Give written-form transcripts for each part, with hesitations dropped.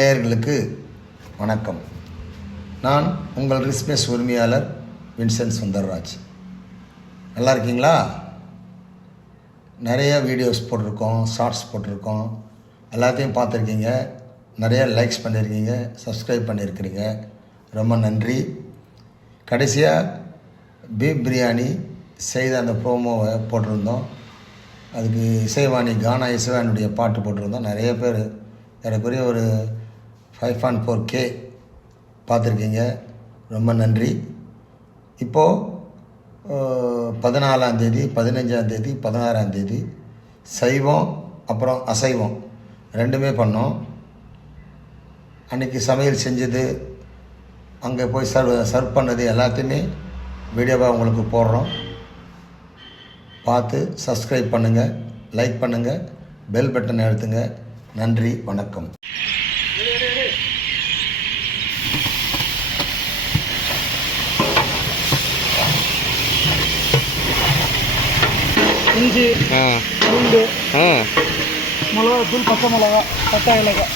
நேயர்களுக்கு வணக்கம். நான் உங்கள் கிறிஸ்மஸ் உரிமையாளர் வின்சென்ட் சுந்தர்ராஜ். நல்லா இருக்கீங்களா? நிறைய வீடியோஸ் போட்டிருக்கோம், ஷார்ட்ஸ் போட்டிருக்கோம், எல்லாத்தையும் பார்த்துருக்கீங்க. நிறைய லைக்ஸ் பண்ணியிருக்கீங்க, சப்ஸ்கிரைப் பண்ணியிருக்கிறீங்க. ரொம்ப நன்றி. கடைசியாக பீஃப் பிரியாணி செய்த அந்த ப்ரோமோவை போட்டிருந்தோம். அதுக்கு இசைவாணி கானா இசைவாணியுடைய பாட்டு போட்டிருந்தோம். நிறைய பேர் ஏறக்குறைய ஒரு 5.4K பார்த்துருக்கீங்க. ரொம்ப நன்றி. இப்போது 14ஆம் தேதி, 15ஆம் தேதி, 16ஆம் தேதி சைவம் அப்புறம் அசைவம் ரெண்டுமே பண்ணோம். அன்றைக்கி சமையல் செஞ்சது, அங்கே போய் சர்வ் பண்ணது எல்லாத்தையுமே வீடியோவாக உங்களுக்கு போடுறோம். பார்த்து சப்ஸ்கிரைப் பண்ணுங்கள், லைக் பண்ணுங்கள், பெல் பட்டனை அழுத்துங்க. நன்றி, வணக்கம். இஞ்சி, பூண்டு, மிளகாத்தூள், பச்சை மிளகா, பட்டை மிளகாய்.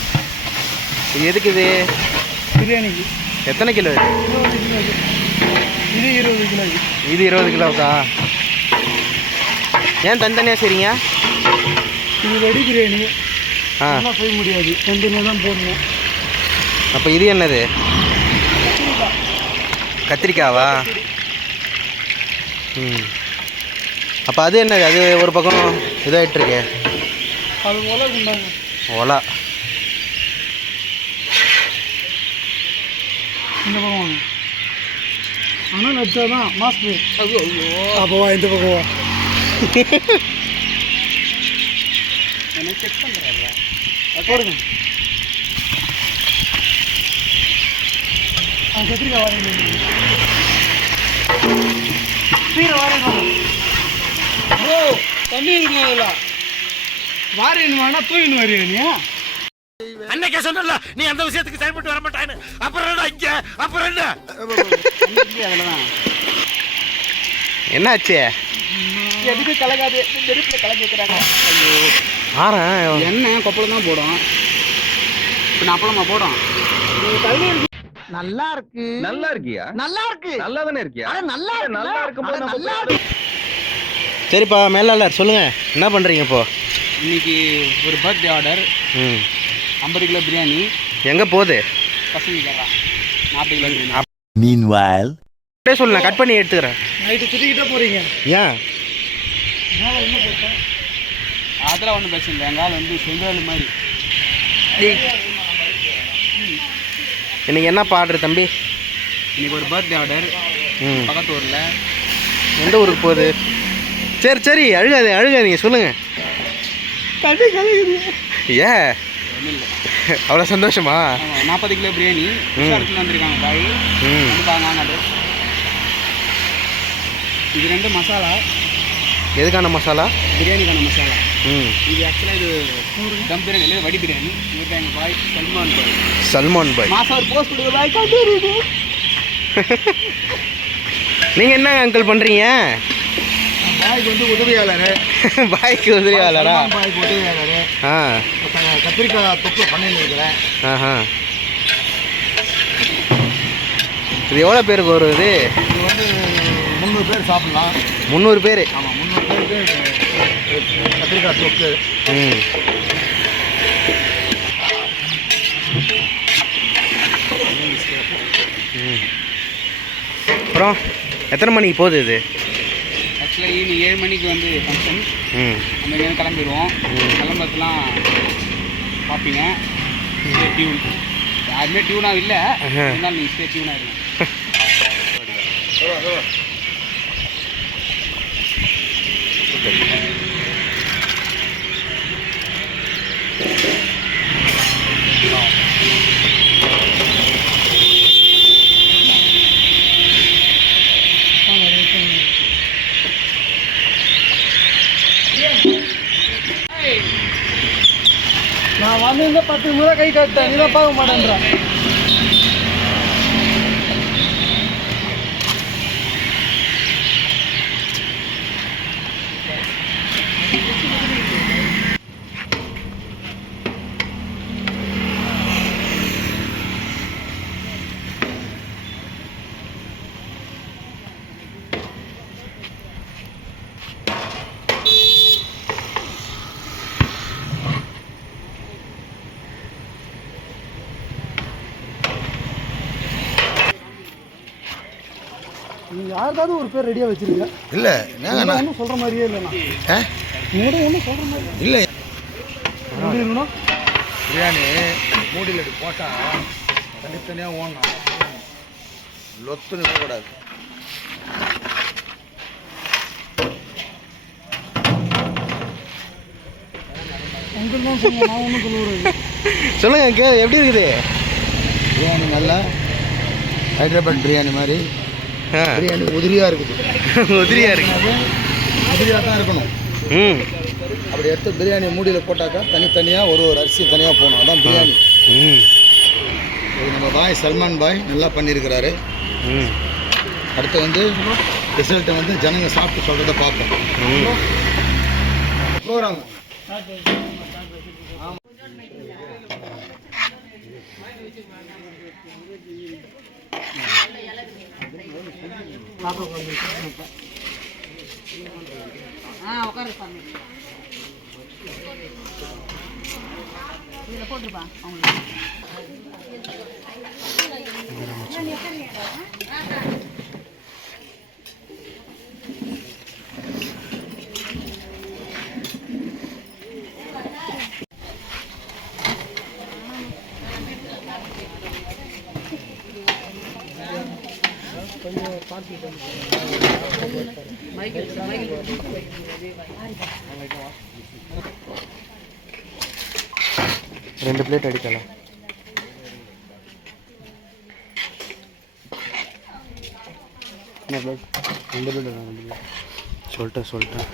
இது எதுக்கு? இது பிரியாணிக்கு. எத்தனை கிலோ? 20 கிலோ. இது 20 கிலோ. இது 20 கிலோக்கா? ஏன் தனித்தனியாக செய்றீங்க? இது ரெடி பிரியாணி. செய்ய முடியாது, தனித்தனியாக தான் போடணும். அப்போ இது என்னது? கத்திரிக்காவா? அப்போ அது என்னது? அது ஒரு பக்கம் இதாகிட்டுருக்கு. அது ஒலை குண்டாங்க. ஒலா இந்த பக்கம் வாங்க. ஆனால் நச்சா தான் மாஸ்டர். அப்போவா இந்த பக்கவா? செக் பண்ணுறாரு. போடுங்க. கத்திரிக்காய் வாங்க. கீரை வாரணும். ஓ, தண்ணி இருக்கும். அதில் வாரின்னு வேணா தூயின்னு வரையா? அன்னைக்கே சொன்னல நீ அந்த விஷயத்துக்கு செயல்பட்டு வர மாட்டான்னு. அப்புறம் என்ன இங்க? அப்புறம் என்ன? என்னாச்சு? எதுக்கு கலக்காது? நெருப்பில் கலக்க வைக்கிறாங்க. ஐயோ, ஆறேன். எண்ணெய் கொப்பளம் தான் போடும். இப்போ நான் அப்பளமா போடும். நல்லா இருக்கு. நல்லா இருக்கியா? நல்லா இருக்கு. நல்லா தானே இருக்கியா? நல்லா இருக்கு. நல்லா இருக்கும்போது நல்லா இருக்கு. சரிப்பா, மேலாளர் சொல்லுங்கள், என்ன பண்ணுறீங்க இப்போ? இன்னைக்கு ஒரு பர்த்டே ஆர்டர். 50 கிலோ பிரியாணி. எங்கே போகுது? பசங்க 40 கிலோ பிரியாணி. மீன்வைல் சொல்லு, நான் கட் பண்ணி எடுத்துக்கிறேன். நைட்டு சுற்றிக்கிட்டே போகிறீங்க. ஏன்? என்ன போட்டேன்? அதெல்லாம் ஒன்றும் பிரச்சனை இல்லை. எங்கால் வந்து செங்கல் மாதிரி. இன்னைக்கு என்ன பாடுற தம்பி? இன்னைக்கு ஒரு பர்த்டே ஆர்டர் பக்கத்து ஊரில். எந்த ஊருக்கு போகுது? சரி சரி, அழுகாதீங்க, சொல்லுங்கள். கட்டி கழிக்குது. ஏன் அவ்வளோ சந்தோஷமா? 40 கிலோ பிரியாணி இடத்துல வந்திருக்காங்க. பாய் வந்து இது 2 மசாலா. எதுக்கான மசாலா? பிரியாணிக்கான மசாலா. இது ஆக்சுவலாக இது தம் பிரியாணி இல்லை, வடி பிரியாணி. இவர்தான் எங்கள் பாய் சல்மான் பாய். மாதம் ஒரு போஸ்ட் கொடுக்குற பாய் காட்டு. நீங்கள் என்ன அங்கிள் பண்ணுறீங்க? பாய்க்கு வந்து உதவியாளர். பாய்க்கு உதவியாளரா? பாய்க்கு உதவியாளர். கத்திரிக்காய் தொக்கு பண்ணிட்டு இருக்கிறேன். இது எவ்வளோ பேருக்கு வருது? இது வந்து 300 பேர் சாப்பிட்லாம். 300 பேர்? ஆமாம், 300 பேருக்கு கத்திரிக்காய் தொக்கு. அப்புறம் எத்தனை மணிக்கு போகுது இது? ஆக்சுவலாக ஈவினிங் 7 மணிக்கு வந்து ஃபங்க்ஷன். நம்ம இங்கேருந்து கிளம்பிடுவோம். கிளம்புறதுலாம் பார்ப்பீங்க. டியூன் யாருமே டியூனாக இல்லை, இருந்தாலும் நீங்கள் ஸ்டே டியூனாக இருங்க. நான் வந்து 10 முறை கை காட்டேன், நீ தான் பார்க்க மாட்டேன்றான். நீங்கள் யாருக்காவது ஒரு பேர் ரெடியாக வச்சுருங்க. இல்லை நான் ஒன்றும் சொல்கிற மாதிரியே இல்லைண்ணா. ஆ ஒன்றும் சொல்கிற மாதிரி இல்லை. எப்படி இருக்கணும்? பிரியாணி மூடியில் இப்படி போட்டால் தனித்தனியாக ஓடணும், லொத்துன்னு இருக்கக்கூடாது. உங்களுக்கு தான் சொல்லுங்கள், நான் ஒன்றும் சொல்லுவேன். சொல்லுங்க, எப்படி இருக்குது பிரியாணி நல்லா ஹைதராபாத் பிரியாணி மாதிரி பிரியாணி உதிரியாக இருக்குது. உதிரியாக இருக்கு. உதிரியாக தான் இருக்கணும். அப்படி எடுத்து பிரியாணி மூடியில் போட்டாக்கா தனித்தனியாக ஒரு அரிசி தனியாக போகணும். அதான் பிரியாணி. இது நம்ம பாய் சல்மான் பாய் நல்லா பண்ணியிருக்கிறாரு. அடுத்து வந்து ரிசல்ட்டை வந்து ஜனங்க சாப்பிட்டு சொல்கிறத பார்ப்போம். ப்ரோக்ராம் போட்டுருப்பா கொஞ்சம் பார்த்து 2 பிளேட் அடிக்கலாம். என்ன பிளேட்? 2 பிளேட். சொல்லிட்டேன்.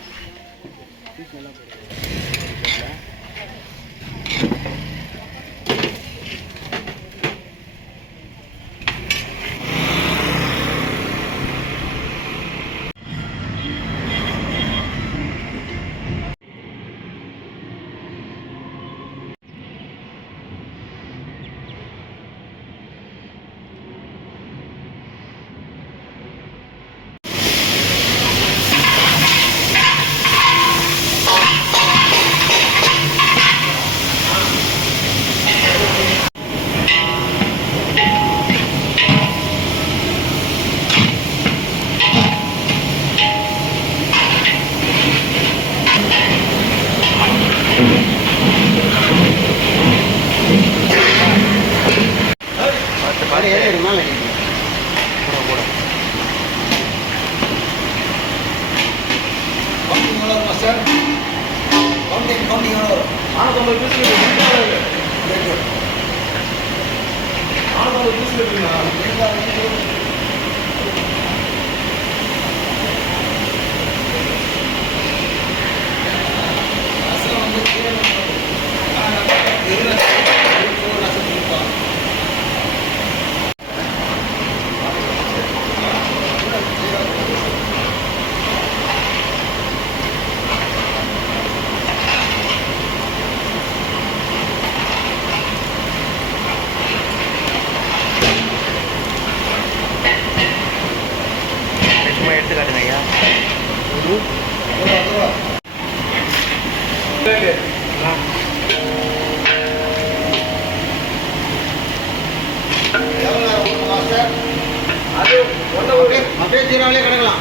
அப்படியே தீராவிலே கிடக்கலாம்.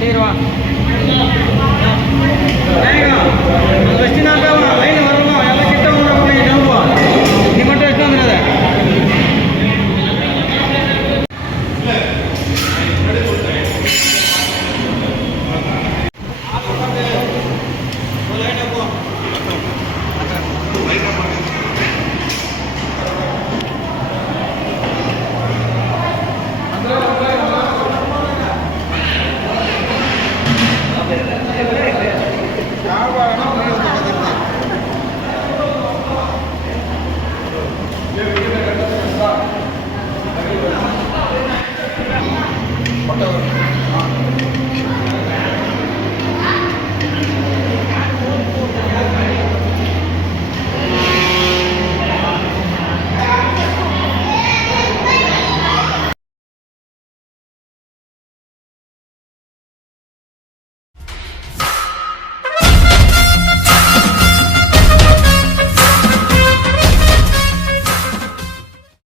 சரிவா.